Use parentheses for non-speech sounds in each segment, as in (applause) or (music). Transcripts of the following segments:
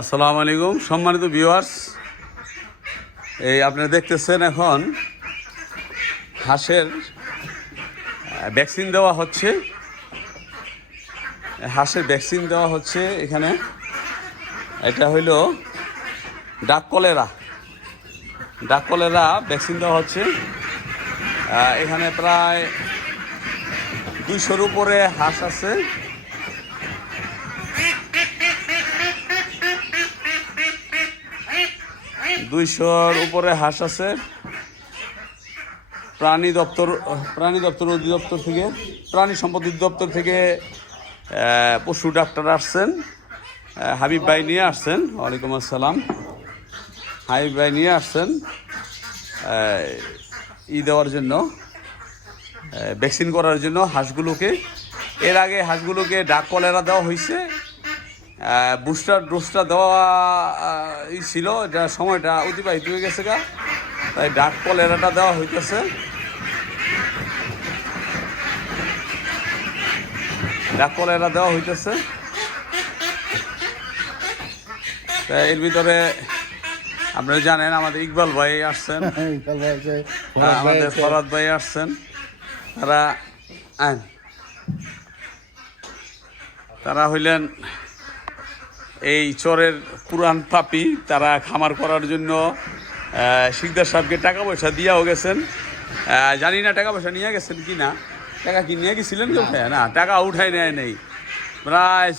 আসসালামু আলাইকুম। সম্মানিত ভিউয়ার্স, এই আপনারা দেখতেছেন এখন হাঁসের ভ্যাকসিন দেওয়া হচ্ছে। হাঁসের ভ্যাকসিন দেওয়া হচ্ছে এখানে। এটা হইল ডাক কলেরা। ডাক কলেরা ভ্যাকসিন দেওয়া হচ্ছে। এখানে প্রায় দুইশোর উপরে হাঁস আছে। দুইশোর উপরে হাঁস আছে। প্রাণী দপ্তর প্রাণী দপ্তর অধিদপ্তর থেকে, প্রাণী সম্পদ অধিদপ্তর থেকে পশু ডাক্তার আসছেন। হাবিব ভাই নিয়ে আসছেন। ওয়ালাইকুম আসসালাম। হাবিব ভাই নিয়ে আসছেন। ই দেওয়ার জন্য ভ্যাকসিন করার জন্য হাঁসগুলোকে। এর আগে হাঁসগুলোকে ডাক কলেরা দেওয়া হয়েছে। বুস্টার ডোজটা দেওয়া ছিল এটা সময়টা অতিবাহিত হয়ে গেছে গা। তাই ডাক কলেরাটা দেওয়া হইতেছে। ডাক কলেরা দেওয়া হইতেছে। তা এর ভিতরে আপনারা জানেন আমাদের ইকবাল ভাই আসছেন। (laughs) আমাদের ফরাদ ভাই আসছেন। তারা তারা হইলেন এই চরের পুরান পাপি তারা খামার করার জন্য শিকদার সাহেবকে টাকা পয়সা দিয়েও গেছেন। জানি না টাকা পয়সা নিয়ে গেছেন কি না। টাকা কি নিয়ে গেছিলেন কেউ না। টাকা উঠাই নেয় নেই। প্রায়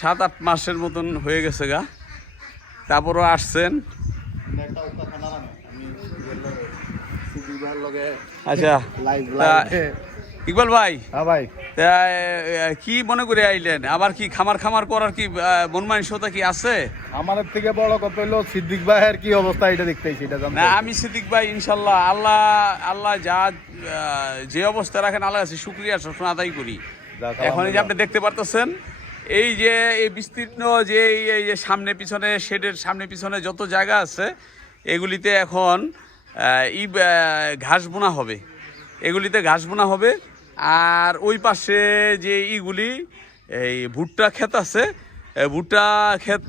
সাত আট মাসের মতন হয়ে গেছে গা। তারপরও আসছেন। আচ্ছা ইকবাল ভাই হ্যাঁ ভাই। কি মনে করে আইলেন? আবার কি খামার খামার করার কি মন মানসিকতা কি আছে? আমাদের থেকে বড় কথা হলো সিদ্দিক ভাইয়ের কি অবস্থা এটা দেখতেছি এটা না আমি সিদ্দিক ভাই ইনশাল্লাহ আল্লাহ আল্লাহ যা যে অবস্থা রাখেন আল্লাহ কাছে শুক্রিয়া সবসময় আদায় করি। এখন এই যে আপনি দেখতে পারতেছেন এই যে এই বিস্তীর্ণ যে এই যে সামনে পিছনে শেডের সামনে পিছনে যত জায়গা আছে এগুলিতে এখন ই ঘাস বোনা হবে। এগুলিতে ঘাস বোনা হবে। আর ওই পাশে যে ইগুলি, এই ভুট্টা ক্ষেত আছে ভুট্টা ক্ষেত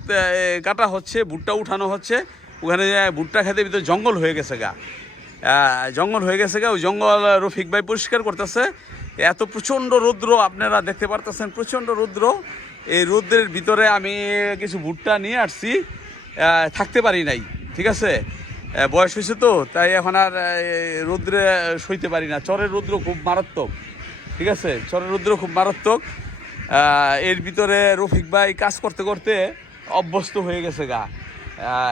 কাটা হচ্ছে, ভুট্টা উঠানো হচ্ছে। ওখানে ভুট্টা ক্ষেতের ভিতরে জঙ্গল হয়ে গেছে গা। জঙ্গল হয়ে গেছে গা, ওই জঙ্গল রফিক ভাই পরিষ্কার করতেছে। এত প্রচণ্ড রৌদ্র আপনারা দেখতে পারতেছেন, প্রচণ্ড রৌদ্র। এই রৌদ্রের ভিতরে আমি কিছু ভুট্টা নিয়ে আসছি থাকতে পারি নাই, ঠিক আছে? বয়স হয়েছে তো, তাই এখন আর রৌদ্রে সইতে পারি না। চরের রৌদ্র খুব মারাত্মক। ঠিক আছে? চরের রৌদ্র খুব মারাত্মক। এর ভিতরে রফিক ভাই কাজ করতে করতে অভ্যস্ত হয়ে গেছে গা।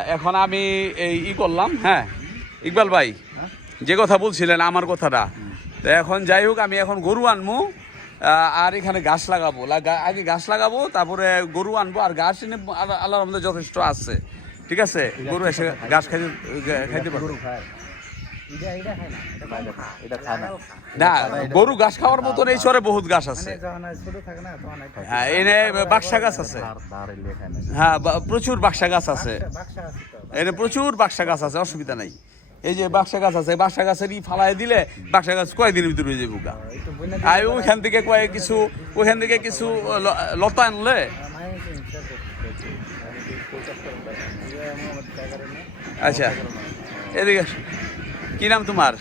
এখন আমি এই ই করলাম হ্যাঁ? ইকবাল ভাই যে কথা বলছিলেন আমার কথাটা। তো এখন যাই হোক আমি এখন গরু আনব আর এখানে গাছ লাগাবো। আগে গাছ লাগাবো তারপরে গরু আনব আর গাছ এনে আল্লাহ- আল্লাহর যথেষ্ট আছে। ঠিক আছে? গরু এসে গাছ খাইতে খাইতে পারবে। গরু ঘাস খাওয়ার মতন এই চরে বহুত গাছ আছে। হ্যাঁ এনে বাক্সা গাছ আছে। হ্যাঁ প্রচুর বাক্সা গাছ আছে। এনে প্রচুর বাক্সা গাছ আছে অসুবিধা নাই। এই যে বাক্সা গাছ আছে বাক্সা গাছের ই ফালাই দিলে বাক্সা গাছ কয়েকদিনের ভিতরে হয়ে যাবে গা? আর ওইখান থেকে কয়েক কিছু ওইখান থেকে কিছু লতা আনলে? আচ্ছা এদিকে। কি নাম তোমার?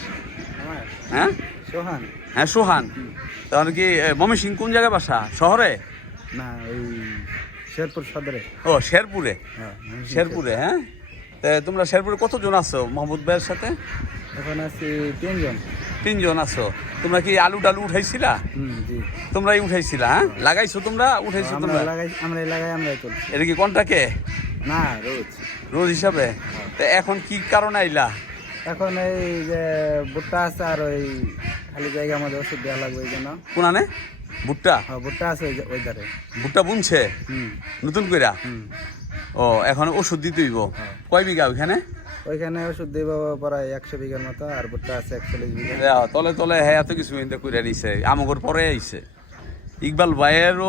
হ্যাঁ? সোহান। হ্যাঁ সোহান। তাহলে কি মমি সিং কোন জায়গায় বাসা? শহরে? না ওই শেরপুর সদরে। ও শেরপুরে? হ্যাঁ, শেরপুরে হ্যাঁ? তোমরা শেরপুরে কতজন আছো মোহাম্মদ ভাইয়ের সাথে? এখন আছি তিনজন। তিনজন আছো। তোমরা কি আলু টালু উঠাইছিলা? তোমরাই উঠাইছিলা হ্যাঁ? লাগাইছো তোমরা? উঠাইছো তোমরা? আমরা লাগাই আমরা এটা কি কোনটাকে না রোজ। রোজ হিসাবে? তা এখন কি কারণে আইলা? এখন এই যে ভুট্টা আছে আর ওই খালি জায়গা আমাদের ওষুধ দেওয়া লাগবে ওই জন্য। কোনানে ভুট্টা? হ্যাঁ ভুট্টা আছে ওই যে- ওই ধারে। ভুট্টা বুনছে? হুম। নতুন কইরা? হুম। ও এখন ওষুধ দিতে হইব। কয় বিঘা ওইখানে? ওইখানে ওষুধ দিব প্রায় একশো বিঘার মতো আর ভুট্টা আছে একচল্লিশ বিঘা। দেও, তলে তলে হ্যাঁ এত কিছু ইন্দে কইরা দিছে। আমগর পরে আইছে। ইকবাল ভাইয়েরও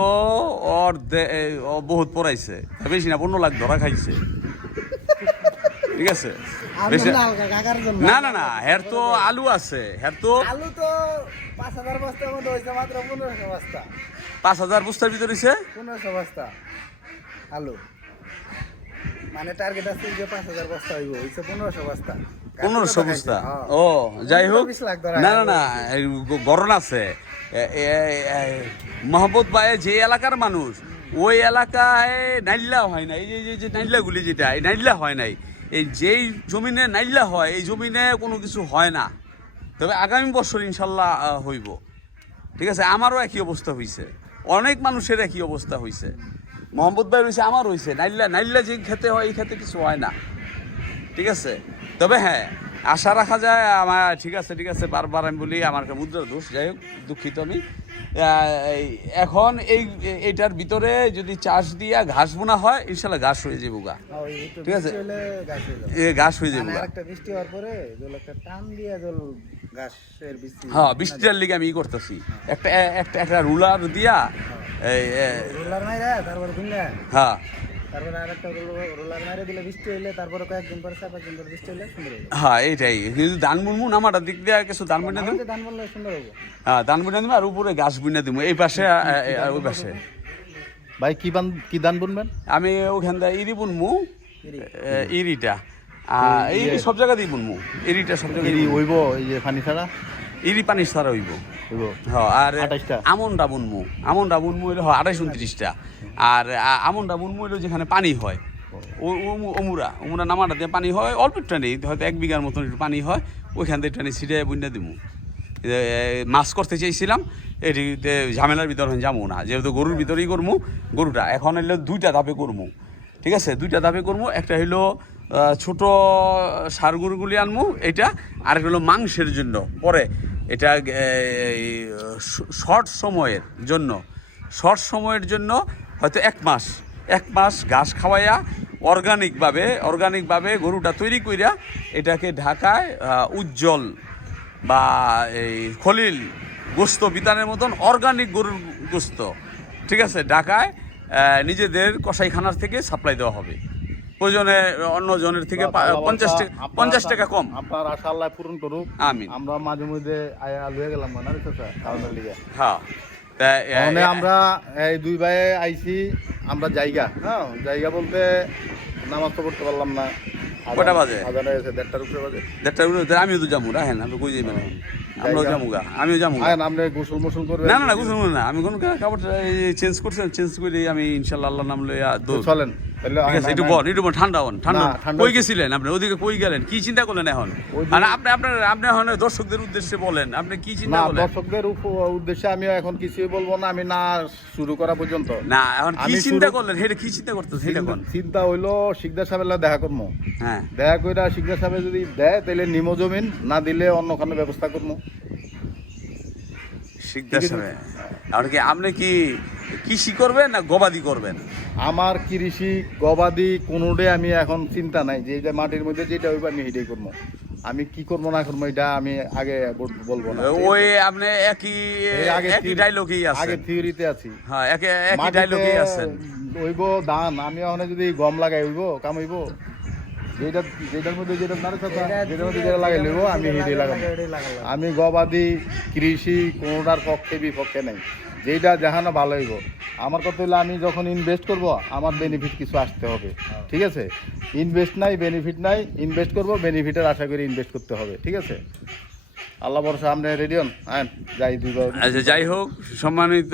ওর দে- এ, ও বহুত পড়াইছে বেশি না পনেরো লাখ ধরা খাইছে। ঠিক আছে? না না না হের তো আলু আছে হের তো আলু তো পাঁচ হাজার বস্তার মধ্যে হয়েছে মাত্র পনেরোশো বস্তা। পাঁচ হাজার বস্তার ভিতরে হইছে? পনেরোশো বস্তা। আলু। মানে টার্গেট আছে যে পাঁচ হাজার বস্তা হইব হইছে পনেরোশো বস্তা। পনেরোশো বস্তা? হ্যাঁ। ও যাই হোক। না না না গরম আছে। মোহাম্মদ ভাই যে এলাকার মানুষ ওই এলাকায় নাইল্লা হয় না এই যে- যে যে নাইল্লাগুলি যেটা এই নাইল্লা হয় নাই। এই যেই জমিনে নাইল্লা হয়, এই জমিনে কোনো কিছু হয় না। তবে আগামী বছর ইনশাল্লাহ হইব। ঠিক আছে? আমারও একই অবস্থা হয়েছে অনেক মানুষের একই অবস্থা হয়েছে মোহাম্মদ ভাই রয়েছে আমার হয়েছে নাইল্লা নাইল্লা যে খেতে হয়, এই খেতে কিছু হয় না। ঠিক আছে? তবে হ্যাঁ আশা রাখা যায় আমার ঠিক আছে ঠিক আছে বারবার আমি বলি আমার একটা মুদ্রার দোষ যাই হোক দুঃখিত আমি। এখন এই এইটার ভিতরে যদি চাষ দিয়া ঘাস বোনা হয় ইনশাল্লাহ ঘাস হয়ে যাব গা। হ্যাঁ, ঠিক আছে। হয়ে ঘাস হয়ে যাব মানে গা। আরেকটা বৃষ্টি হওয়ার পরে টান দিয়ে জল হ্যাঁ বৃষ্টির লিগে আমি ই করতেছি। একটা একটা একটা রুলার দিয়া হ্যাঁ। তারপরে আরেকটা রোলার দিলে বৃষ্টি হইলে তারপরে কয়েকদিন পরে চার পাঁচ দিন পরে বৃষ্টি হইলে সুন্দর হবে হ্যাঁ এইটাই। কিন্তু ধান বুনবো না আমার দিক দিয়ে কিছু ধান বুনে দেবো? ধান বললে সুন্দর হবে হ্যাঁ ধান বুনে দেবো আর উপরে বুনে দেবো। এই পাশে আর ওই পাশে। ভাই কি বান কি বুনবেন? আমি ওখান থেকে ইরি ইরিটা। আর এই সব জায়গাতেই বুনমু ইরিটা সব জায়গায় ওইব এই যে পানি ছাড়া? ইরি পানি সারা হইব। আর 28টা? আমনটা বুনমু আমনটা বুনমু হইল হয় আড়াইশ উনত্রিশটা। আর আমনটা বুনমু হইল যেখানে পানি হয়। অমুরা অমুরা নামাটা দিয়ে পানি হয় অল্প একটু নেই হয়তো এক বিঘার মতন একটু পানি হয় ওইখান থেকে একটু ছিটে বুনে দিমু। মাছ করতে চাইছিলাম এটিতে ঝামেলার ভিতরে যাব না। যেহেতু গরুর ভিতরেই করব গরুটা। এখন হইল দুইটা ধাপে করব ঠিক আছে? দুইটা ধাপে করব একটা হইল ছোট সার গরুগুলি আনব এটা আর হলো মাংসের জন্য। পরে এটা শর্ট সময়ের জন্য। শর্ট সময়ের জন্য হয়তো এক মাস। এক মাস ঘাস খাওয়াইয়া অর্গানিকভাবে অর্গানিকভাবে গরুটা তৈরি কইরা এটাকে ঢাকায় উজ্জ্বল বা এই খলিল গোস্ত বিতানের মতন অর্গানিক গরুর গোস্ত, ঠিক আছে? ঢাকায় নিজেদের কষাইখানার থেকে সাপ্লাই দেওয়া হবে। প্রয়োজনে অন্য জনের থেকে পঞ্চাশ টাকা পঞ্চাশ টাকা কম। আপনার আশা আল্লাহ পূরণ করুক। আমিন। আমরা মাঝে মধ্যে লুয়ে গেলাম না হ্যাঁ। মানে আমরা এই দুই ভাই আইছি আমরা জায়গা হ্যাঁ? জায়গা বলতে নামাজ তো পড়তে পারলাম না। কটা বাজে? দেড়টার উপরে বাজে। দেড়টা উঠে আমিও তো যাব রাখেন আপনি কই যাবেন এখন? আমরাও যাব গা আমিও যাব। আপনি গোসল মোসল করবেন? না না না বুঝুন না আমি কোনো কাপড় চেঞ্জ করছেন চেঞ্জ করে আমি ইনশাল্লাহ আল্লাহ নাম লইয়া চলেন। ঠিক আছে একটু বল একটু বল ঠান্ডা হন ঠান্ডা কই গেছিলেন আপনি? ওদিকে কই গেলেন? কি চিন্তা করলেন এখন? আর আপনি আপনার আপনি এখন দর্শকদের উদ্দেশ্যে বলেন আপনি কি চিন্তা করলেন? দর্শকদের উদ্দেশ্যে আমি এখন কিছুই বলব না আমি না শুরু করা পর্যন্ত। না এখন কি চিন্তা করলেন? সেটা কি চিন্তা করতেছেন? সেটা কোন চিন্তা হইল শিকদার সাহেবের দেখা করব হ্যাঁ। দেখা কইরা শিকদার সাহেব যদি দেয় তাহলে নিমো জমিন না দিলে অন্য কোনো ব্যবস্থা করব শিকদার সাহেব। আর কি আপনি কি কৃষি করবেন না গবাদি করবেন আমার কৃষি গবাদি কোনোটাই আমি এখন চিন্তা নাই যে এটা মাটির মধ্যে যেটা হইব আমি এটাই করব। আমি কি করব না করব এটা আমি আগে বলব না। ওই আপনি একই একই ডায়লগেই আগে থিওরিতে আছি। হ্যাঁ একই একই মাটিতে ডায়লগেই আছেন। হইব ধান আমি ওখানে যদি গম লাগাই হইব কাম হইব যেটা যেটার মধ্যে যেটা কথা যেটার মধ্যে যেটা লাগাই লইব আমি লাগাবো। আমি গবাদি কৃষি কোনোটার পক্ষে বিপক্ষে নেই। যেটা দেখানো ভালো হইব। আমার কথা হলো আমি যখন ইনভেস্ট করব আমার বেনিফিট কিছু আসতে হবে। ঠিক আছে? ইনভেস্ট নাই বেনিফিট নাই ইনভেস্ট করব বেনিফিটের আশা করে ইনভেস্ট করতে হবে। ঠিক আছে? আল্লাহ ভরসা আপনি রেডি হন? আইন যাই দুই আচ্ছা যাই হোক সম্মানিত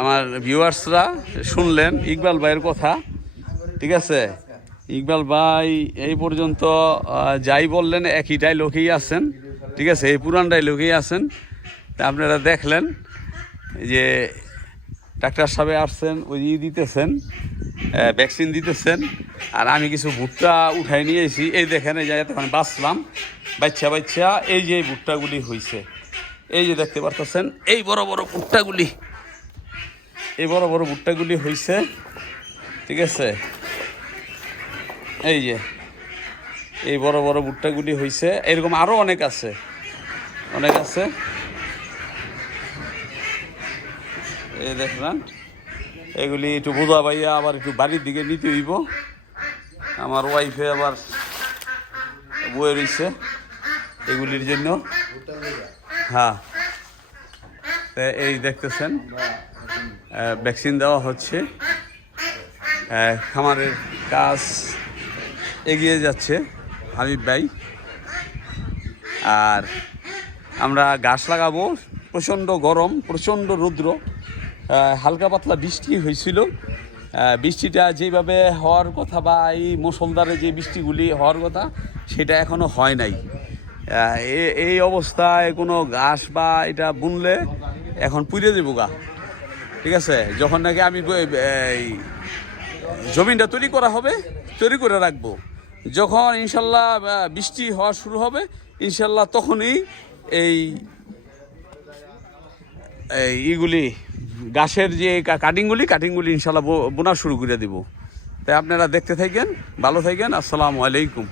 আমার ভিউয়ার্সরা শুনলেন ইকবাল ভাইয়ের কথা। ঠিক আছে? ইকবাল ভাই এই পর্যন্ত যাই বললেন একই ডাইলগেই আছেন। ঠিক আছে? এই পুরান ডাইলগেই আছেন। তা আপনারা দেখলেন যে ডাক্তার সাহেব আসছেন, ওই দিতেছেন ভ্যাকসিন দিতেছেন, আর আমি কিছু ভুট্টা উঠাই নিয়ে এসি এই দেখেন, এই যে এতক্ষণ বাঁচলাম। বাচ্চা বাচ্চা, এই যে ভুট্টাগুলি হয়েছে এই যে দেখতে পারতেছেন, এই বড় বড় ভুট্টাগুলি। এই বড় বড় ভুট্টাগুলি হয়েছে ঠিক আছে? এই যে, এই বড় বড় ভুট্টাগুলি হয়েছে এরকম আরও অনেক আছে অনেক আছে। এই দেখলেন এগুলি একটু বোঝা পাইয়া আবার একটু বাড়ির দিকে নিতে হইব। আমার ওয়াইফে আবার বয়ে রয়েছে এগুলির জন্য। হ্যাঁ। এই দেখতেছেন ভ্যাকসিন দেওয়া হচ্ছে। খামারের কাজ এগিয়ে যাচ্ছে, হাবিব ভাই। আর আমরা গাছ লাগাবো, প্রচণ্ড গরম, প্রচণ্ড রৌদ্র। হালকা পাতলা বৃষ্টি হয়েছিল। বৃষ্টিটা যেভাবে হওয়ার কথা বা এই মুসলধারে যে বৃষ্টিগুলি হওয়ার কথা, সেটা এখনও হয় নাই। এই অবস্থায় কোনো ঘাস বা এটা বুনলে এখন পুড়ে দেবো গা। ঠিক আছে? যখন নাকি আমি জমিনটা তৈরি করা হবে, তৈরি করে রাখব। যখন ইনশাল্লাহ বৃষ্টি হওয়া শুরু হবে, ইনশাল্লাহ তখনই এই এই ইগুলি গাছের যে কাটিংগুলি কাটিংগুলি ইনশাল্লাহ বোনা শুরু করে দিব। তাই আপনারা দেখতে থাকেন, ভালো থাকেন, আসসালামু আলাইকুম।